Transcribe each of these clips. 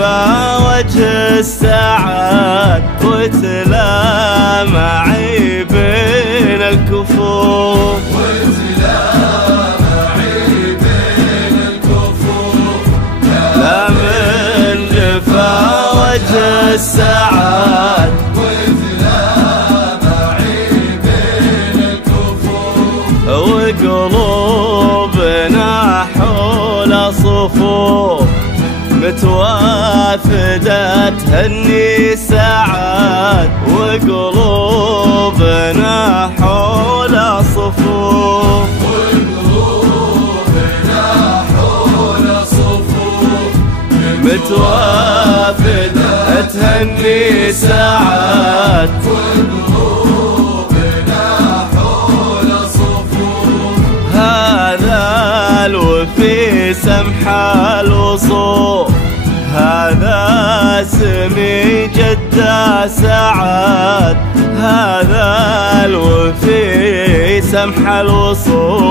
دفا وجه السعاد وتلامعي بين الكفوف لا من دفا وجه السعاد وقلوبنا حول صفوف متوافدة تهني سعاد وقلوبنا حول صفوف متوافدة تهني سعاد الوفي سمح الوصول هذا سمي جدة سعاد هذا الوفي سمح الوصول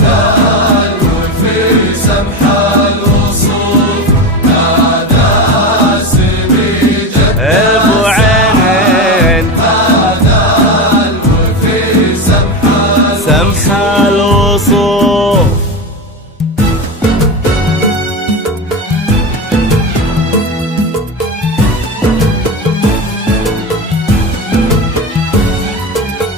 هذا الوفي سمح الوصول هذا سمي جدة ابو عينين هذا الوفي سمح الوصول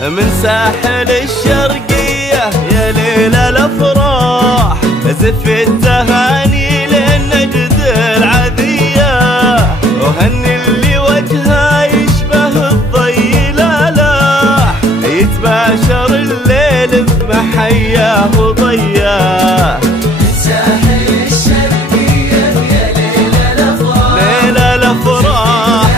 من ساحل الشرقية يا ليل الافراح زف التهاني للنجد العذية وهني اللي وجهه يشبه الضي لالاح يتباشر الليل بمحياه وضياه ساحل الشرقية يا ليل الافراح ليل الافراح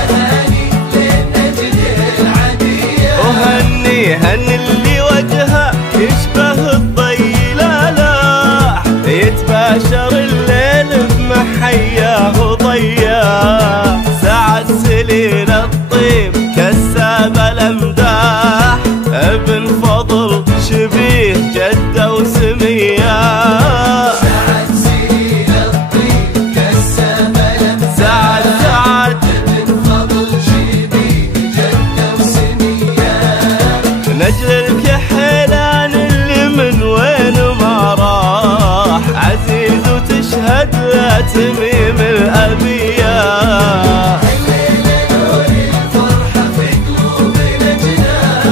هني اللي وجهه يشبه الضي لالاح يتباشر الليل بمحياه وضياه سعد سليل الطيب كساب الامداح ابن فضل شبيه جده وسمياه سعد سليل الطيب كساب الامداح سعد ابن فضل شبيه جده وسمياه نجل الكحيلان اللي من وين ما راح عزيز وتشهد له تميم الأبيات الليلة نور الفرحة في قلوبنا جناح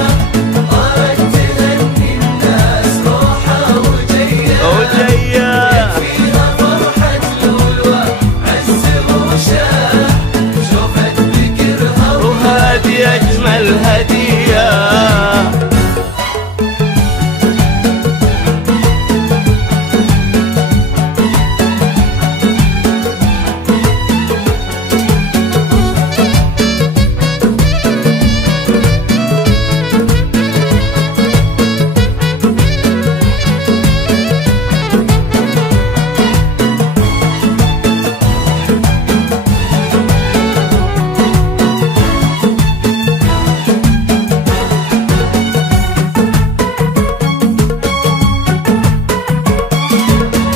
طارت تغني الناس روحة وجية فيها فرحة لولوة عز وشاح شوفت ذكرها وهذه أجمل هدية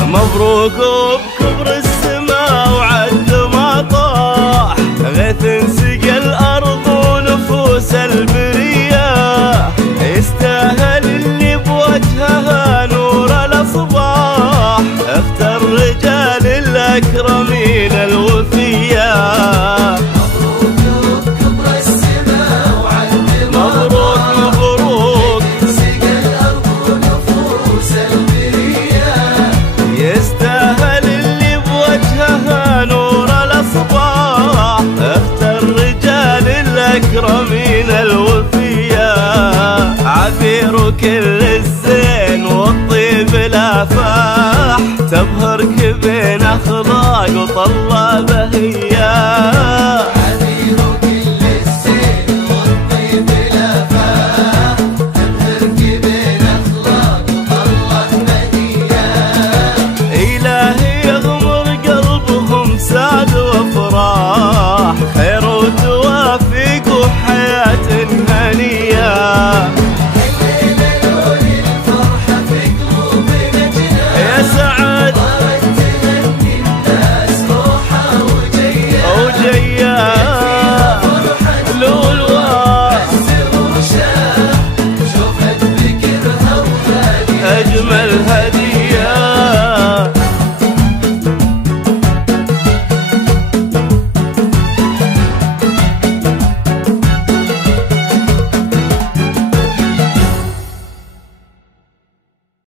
مبروك بكبر السماء وعد ما طاح غيث سقى الأرض ونفوس البرية يستاهل اللي بوجهها نور الأصباح اختار رجال الأكرمين الوفية مبروك بكبر السماء وعد ما مبروك سقى الأرض ونفوس البرية يستاهل اللي بوجهها نور الأصباح اختار رجال الأكرمين الوفية عبير كل الزين والطيب الافاح تبهرك بين أخلاق وطلع